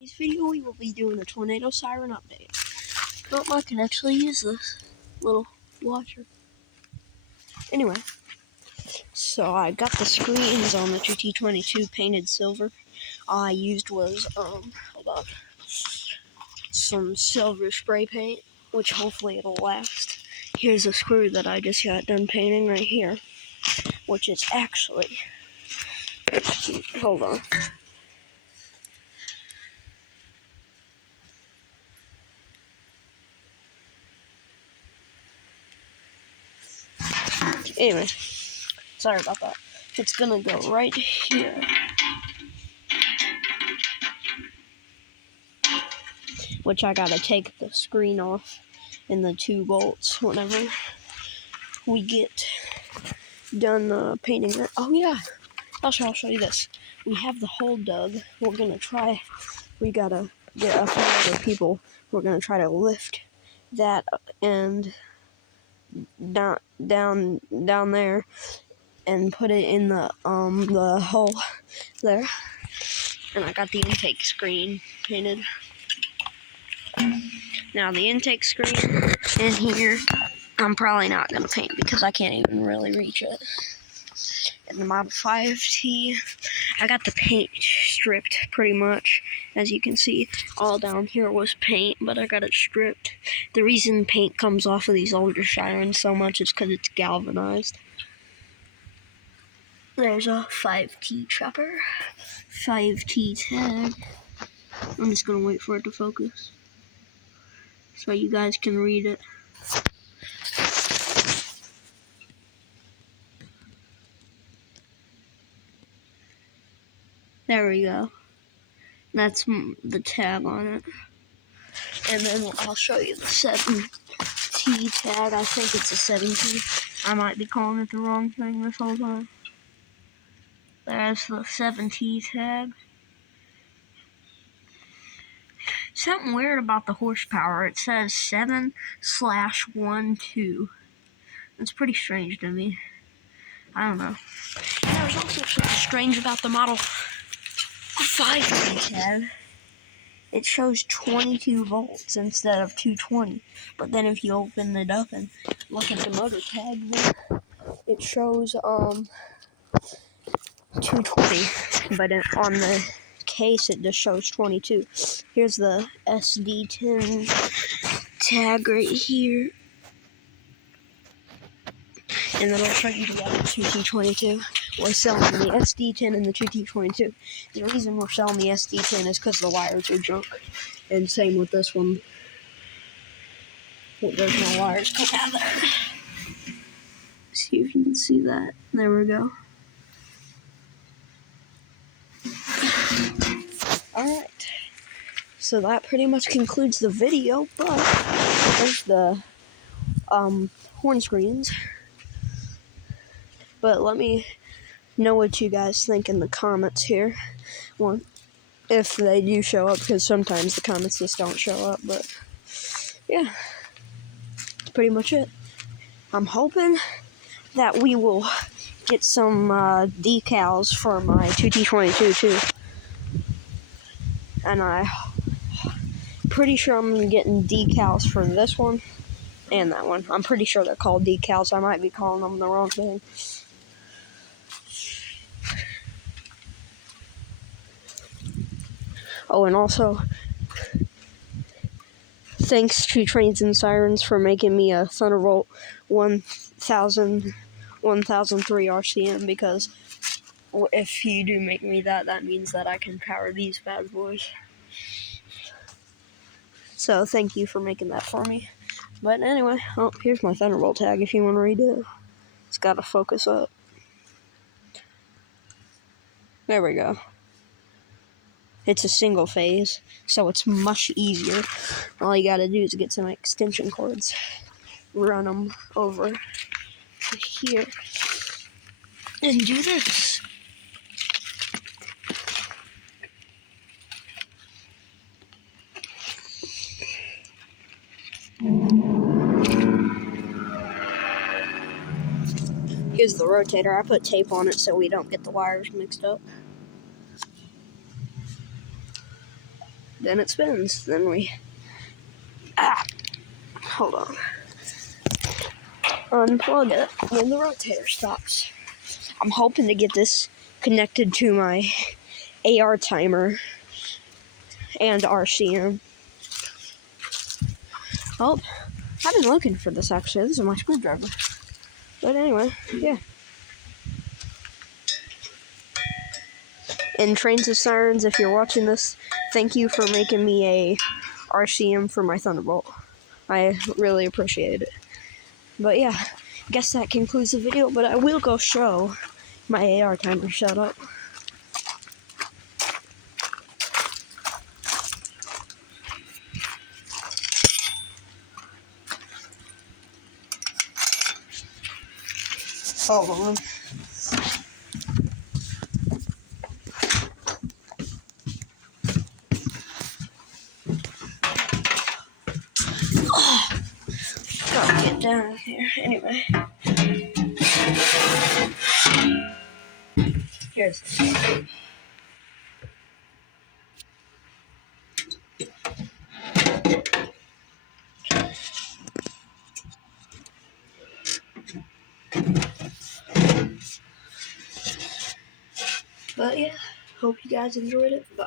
In this video, we will be doing a tornado siren update. But I can actually use this little washer. Anyway, so I got the screens on the 2T22 painted silver. All I used was some silver spray paint, which hopefully it'll last. Here's a screw that I just got done painting right here, which is actually, hold on. Anyway, sorry about that. It's gonna go right here. Which I gotta take the screen off and the 2 bolts whenever we get done painting it. Oh yeah, I'll show you this. We have the hole dug. We gotta get a few other people. We're gonna try to lift that and down there and put it in the hole there. And I got the intake screen painted. Now the intake screen in here, I'm probably not going to paint because I can't even really reach it. And the Model 5T, I got the paint stripped pretty much. As you can see, all down here was paint, but I got it stripped. The reason paint comes off of these older sirens so much is because it's galvanized. There's a 5T chopper, 5T tag. I'm just going to wait for it to focus so you guys can read it. There we go. That's the tag on it. And then I'll show you the 7T tag. I think it's a 7T. I might be calling it the wrong thing this whole time. There's the 7T tag. Something weird about the horsepower. It says 7/12. It's pretty strange to me. I don't know. And there's also something strange about the Model 5T tag. It shows 22 volts instead of 220. But then if you open it up and look at the motor tag, it shows 220. But on the case, it just shows 22. Here's the SD10 tag right here. And then I'll show you the other 2T22. We're selling the SD10 and the 2T22. The reason we're selling the SD10 is because the wires are junk. And same with this one. Well, there's no wires coming out of there. See if you can see that. There we go. Alright. So that pretty much concludes the video, but there's the horn screens. But let me know what you guys think in the comments here. If they do show up, because sometimes the comments just don't show up. But yeah, that's pretty much it. I'm hoping that we will get some decals for my 2T22 too. And I'm pretty sure I'm getting decals for this one and that one. I'm pretty sure they're called decals. I might be calling them the wrong thing. Oh, and also, thanks to Trains and Sirens for making me a Thunderbolt 1003 RCM, because if you do make me that means that I can power these bad boys. So thank you for making that for me. But anyway, here's my Thunderbolt tag if you want to read it. It's got to focus up. There we go. It's a single phase, so it's much easier. All you gotta do is get some extension cords, run them over to here, and do this. Here's the rotator. I put tape on it so we don't get the wires mixed up. then it spins. Then we hold on, unplug it when the rotator stops. I'm hoping to get this connected to my AR timer and RCM. Oh, I've been looking for this actually. This is my screwdriver. But anyway, yeah. And Trains of Sirens, if you're watching this, thank you for making me a RCM for my Thunderbolt. I really appreciate it. But yeah, I guess that concludes the video, but I will go show my AR timer setup. Hold on. Gotta get down here. Anyway. Here's the But yeah, hope you guys enjoyed it. Bye.